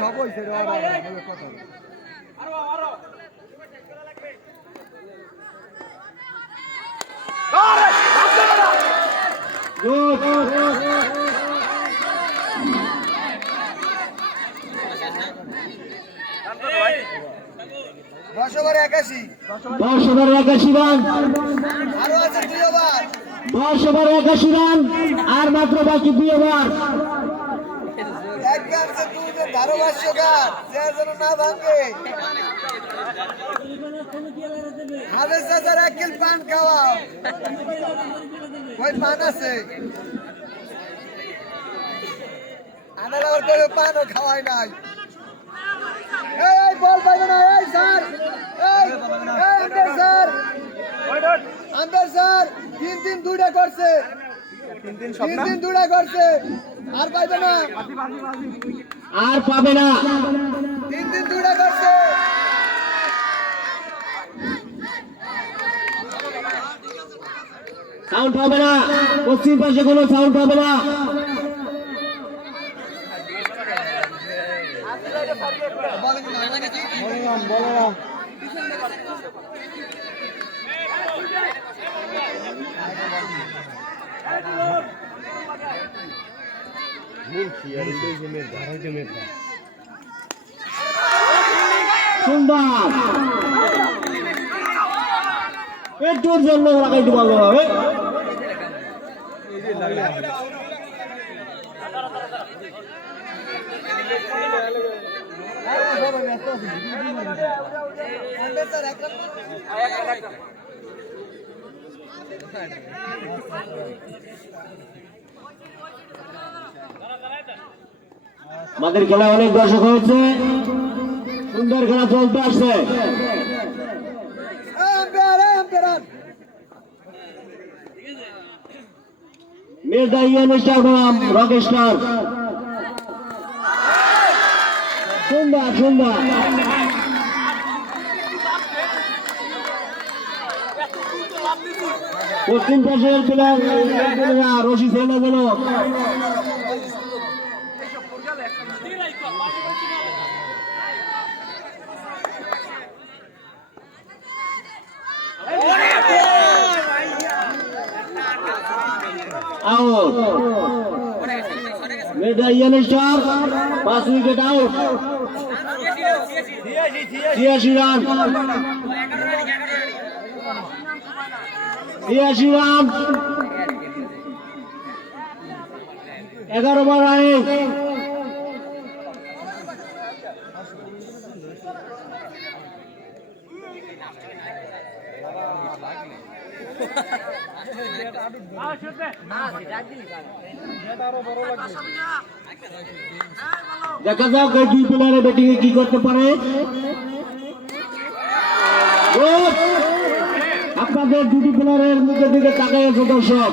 সব হয়েছে দশ ওভার 81 রান, আরো আছে 2 ওভার। 10 ওভার 81 রান, আর মাত্র বাকি 2 ওভার। এক গাছে দুধে ধারভাষ্যকার যে যেন না ভাঙে। হাবেজ চাচার 1 কিল পান খাওয়া, ওই পান আছে আনার আবার কেউ পানও খাওয়াই নাই। এই বল পাইবে না, এই স্যার, এই আম্পায়ার স্যার, আম্পায়ার স্যার 3-3 দুইটা করছে, 3-3 দুইটা করছে, আর পাইবে না, আর পাবে না, 3-3 দুইটা করছে। সাউন্ড হবে না, পশ্চিম পাশে কোনো সাউন্ড হবে না। সুন্দর, একটুর জন্য লাগাইতে পারলো হবে। আমাদের খেলা অনেক দর্শক হয়েছে, সুন্দর খেলা চলতে আসছে। মির্জা ইয়ান স্টার বনাম রক স্টার, সুন্দর সুন্দর, পশ্চিম পাশের প্লেয়ার রশি সেনা যেন আউট। মির্জা ইয়ান star 5 wicket out, 86 run, 86 run, 11 over running. দেখা যাক এই দুই প্লেয়ারের ব্যাটিং এ কি করতে পারে। আপনাদের দুটি প্লেয়ারের মুখের দিকে তাকাই আছে দর্শক।